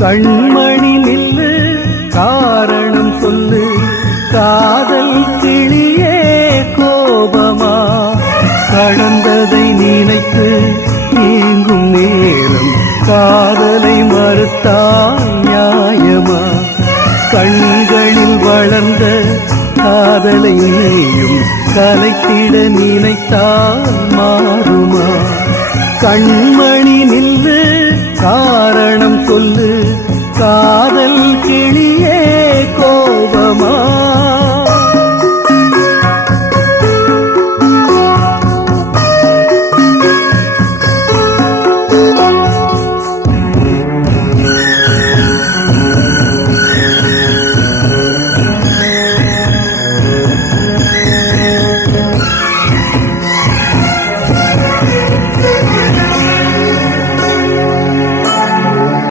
கண்மணி நில்லு காரணம் சொல்லு, காதல் கிளியே கோபமா? கடந்ததை நினைத்து நீங்கும் நேரம் காதலை மறுத்தால் நியாயமா? கண்களில் வளர்ந்த காதலை நீயும் கலைத்திட நினைத்தால் மாறுமா? கண்மணி நின்று காரணம்